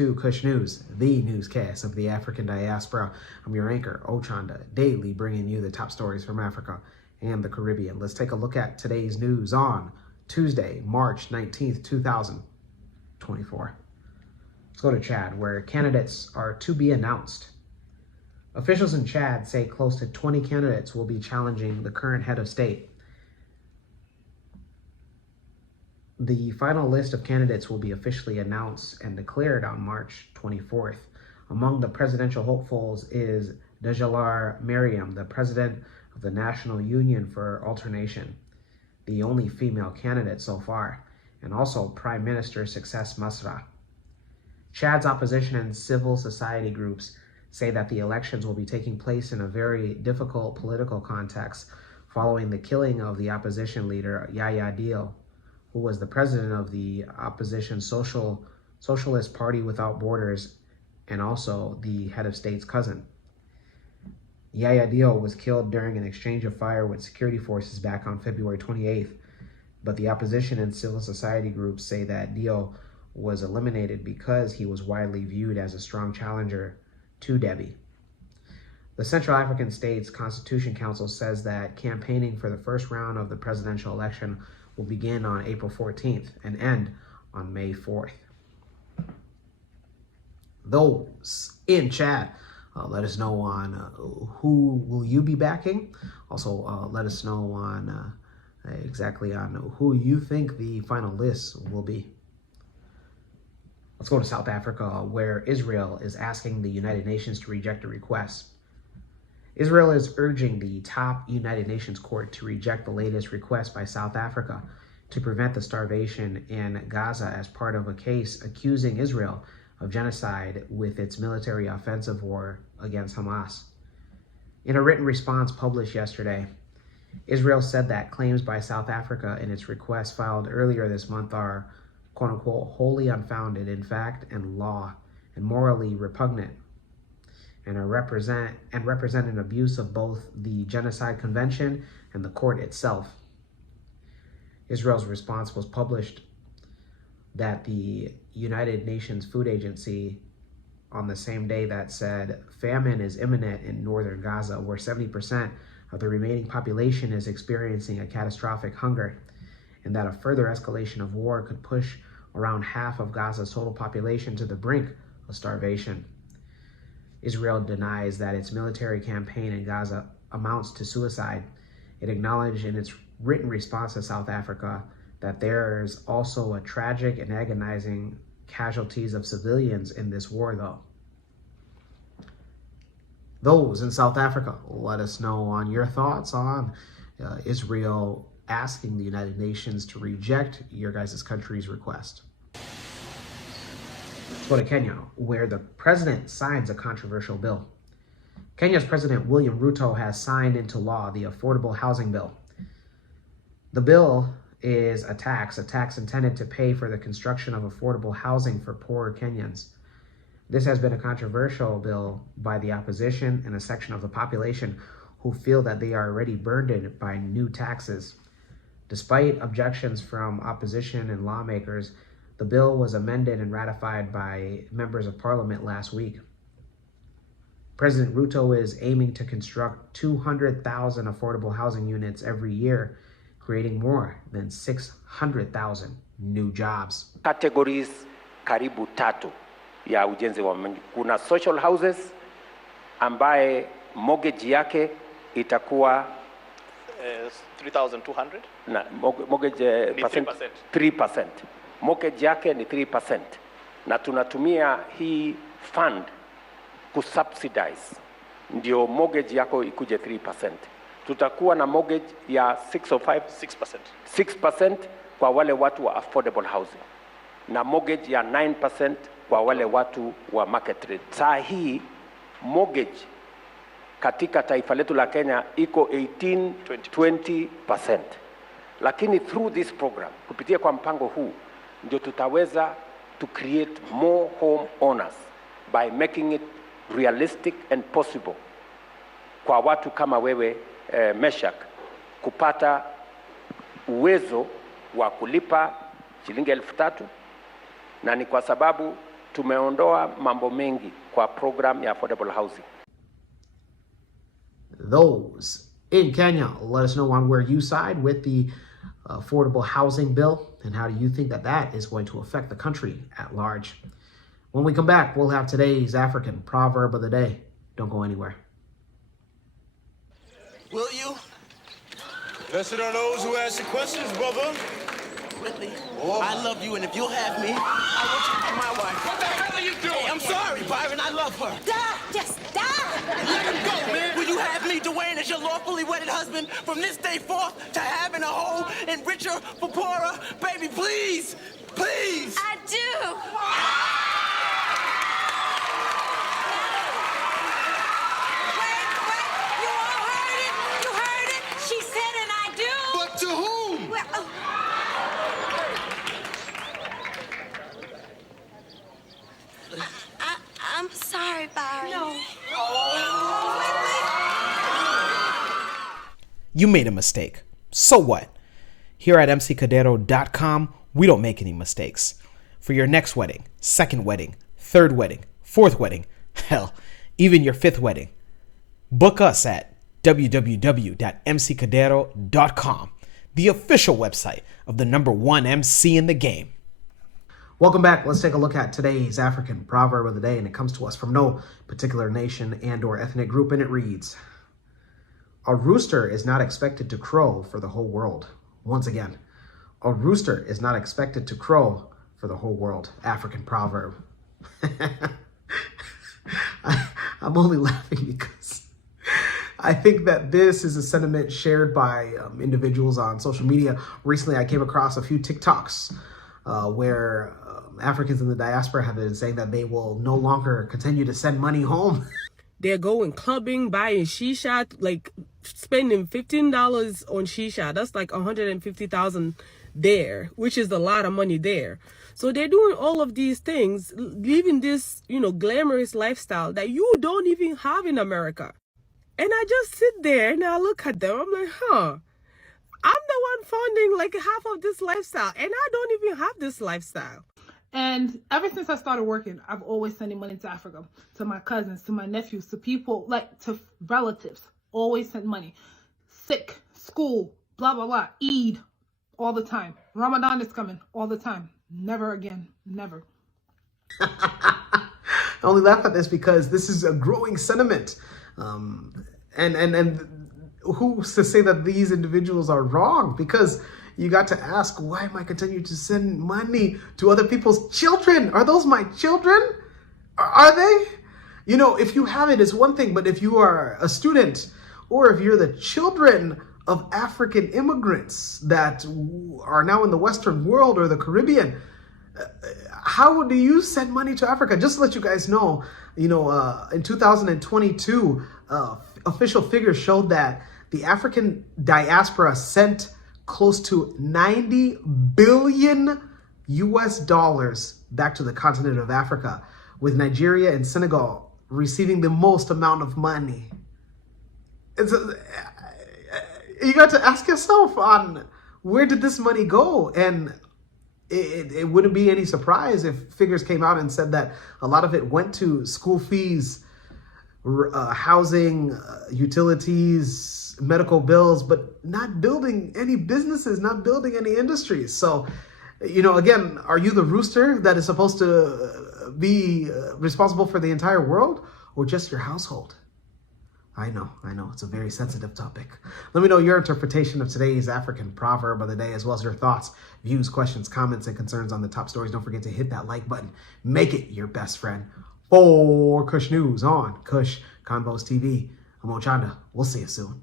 to Kush News, the newscast of the African diaspora. I'm your anchor, Ochanda, daily bringing you the top stories from Africa and the Caribbean. Let's take a look at today's news on Tuesday, March 19th, 2024. Let's go to Chad, where candidates are to be announced. Officials in Chad say close to 20 candidates will be challenging the current head of state. The final list of candidates will be officially announced and declared on March 24th. Among the presidential hopefuls is Dejalar Mariam, the president of the National Union for Alternation, the only female candidate so far, and also Prime Minister Success Masra. Chad's opposition and civil society groups say that the elections will be taking place in a very difficult political context following the killing of the opposition leader Yaya Dio, who was the president of the opposition Socialist Party Without Borders and also the head of state's cousin. Yaya Dio was killed during an exchange of fire with security forces back on February 28th, but the opposition and civil society groups say that Dio was eliminated because he was widely viewed as a strong challenger to Deby. The Central African States Constitution Council says that campaigning for the first round of the presidential election will begin on April 14th and end on May 4th. Those in Chad, let us know on who will you be backing. Also, let us know on exactly on who you think the final list will be. Let's go to South Africa, where Israel is asking the United Nations to reject a request. Israel is urging the top United Nations court to reject the latest request by South Africa to prevent the starvation in Gaza as part of a case accusing Israel of genocide with its military offensive war against Hamas. In a written response published yesterday, Israel said that claims by South Africa in its request filed earlier this month are, quote unquote, wholly unfounded in fact and law and morally repugnant, and represent an abuse of both the Genocide Convention and the court itself. Israel's response was published that the United Nations Food Agency on the same day that said famine is imminent in northern Gaza, where 70% of the remaining population is experiencing a catastrophic hunger, and that a further escalation of war could push around half of Gaza's total population to the brink of starvation. Israel denies that its military campaign in Gaza amounts to suicide. It acknowledged in its written response to South Africa that there's also a tragic and agonizing casualties of civilians in this war, though. Those in South Africa, let us know on your thoughts on Israel asking the United Nations to reject your guys' country's request. Let's go to Kenya, where the president signs a controversial bill. Kenya's President William Ruto has signed into law the Affordable Housing Bill. The bill is a tax intended to pay for the construction of affordable housing for poorer Kenyans. This has been a controversial bill by the opposition and a section of the population who feel that they are already burdened by new taxes. Despite objections from opposition and lawmakers, the bill was amended and ratified by members of parliament last week. President Ruto is aiming to construct 200,000 affordable housing units every year, creating more than 600,000 new jobs. Categories karibu tatu ya ujenzi wa kuna social houses ambaye mortgage yake itakuwa 3,200 na mortgage 3%. Mortgage yake ni 3%, na tunatumia hii fund kusubsidize ndio mortgage yako ikuje 3%. Tutakuwa na mortgage ya 6% kwa wale watu wa affordable housing na mortgage ya 9% kwa wale watu wa market rate. Saa hii mortgage katika taifa letu la Kenya iko 18-20%, lakini through this program, kupitia kwa mpango huu, ndio tutaweza to create more home owners by making it realistic and possible kwa watu kama wewe Meshak kupata uwezo wa kulipa shilingi 3,000, na ni kwa sababu tumeondoa mambo mengi kwa program ya affordable housing. Those in Kenya, let us know on where you side with the affordable housing bill and how do you think that that is going to affect the country at large. When we come back, we'll have today's African proverb of the day. Don't go anywhere. Will you? Blessed are those who ask the questions, brother. Whitley, I love you, and if you'll have me, I want you to be my wife. What the hell are you doing? Hey, I'm sorry, Byron, I love her. Die! Just die! Let him go, man. Will you have me, Dwayne, as your lawfully wedded husband from this day forth to having a whole and richer for poorer? Baby, please, please. I do! Wait, you all heard it? You heard it? She said and I do! But to whom? Well, I'm sorry, Byron. No. You made a mistake. So what? Here at mccadero.com, we don't make any mistakes. For your next wedding, second wedding, third wedding, fourth wedding, hell, even your fifth wedding, book us at www.mccadero.com, the official website of the #1 MC in the game. Welcome back. Let's take a look at today's African proverb of the day, and it comes to us from no particular nation and or ethnic group, and it reads, "A rooster is not expected to crow for the whole world." Once again, a rooster is not expected to crow for the whole world. African proverb. I'm only laughing because I think that this is a sentiment shared by individuals on social media. Recently, I came across a few TikToks where Africans in the diaspora have been saying that they will no longer continue to send money home. They're going clubbing, buying shisha, like spending $15 on shisha. That's like $150,000 there, which is a lot of money there. So they're doing all of these things, living this, glamorous lifestyle that you don't even have in America. And I just sit there and I look at them. I'm like, I'm the one funding like half of this lifestyle, and I don't even have this lifestyle. And ever since I started working, I've always sending money to Africa, to my cousins, to my nephews, to people, to relatives. Always send money. Sick, school, blah, blah, blah, Eid, all the time. Ramadan is coming, all the time. Never again, never. I only laugh at this because this is a growing sentiment. And who's to say that these individuals are wrong? Because you got to ask, why am I continuing to send money to other people's children? Are those my children? Are they? If you have it, it's one thing, but if you are a student or if you're the children of African immigrants that are now in the Western world or the Caribbean, how do you send money to Africa? Just to let you guys know, in 2022, official figures showed that the African diaspora sent close to $90 billion back to the continent of Africa, with Nigeria and Senegal receiving the most amount of money. You got to ask yourself on where did this money go? And it wouldn't be any surprise if figures came out and said that a lot of it went to school fees, housing, utilities, medical bills, but not building any businesses, not building any industries. So, again, are you the rooster that is supposed to be responsible for the entire world, or just your household? I know, it's a very sensitive topic. Let me know your interpretation of today's African proverb of the day, as well as your thoughts, views, questions, comments, and concerns on the top stories. Don't forget to hit that like button. Make it your best friend. For Kush News on Kush Convos TV, I'm Ochanda. We'll see you soon.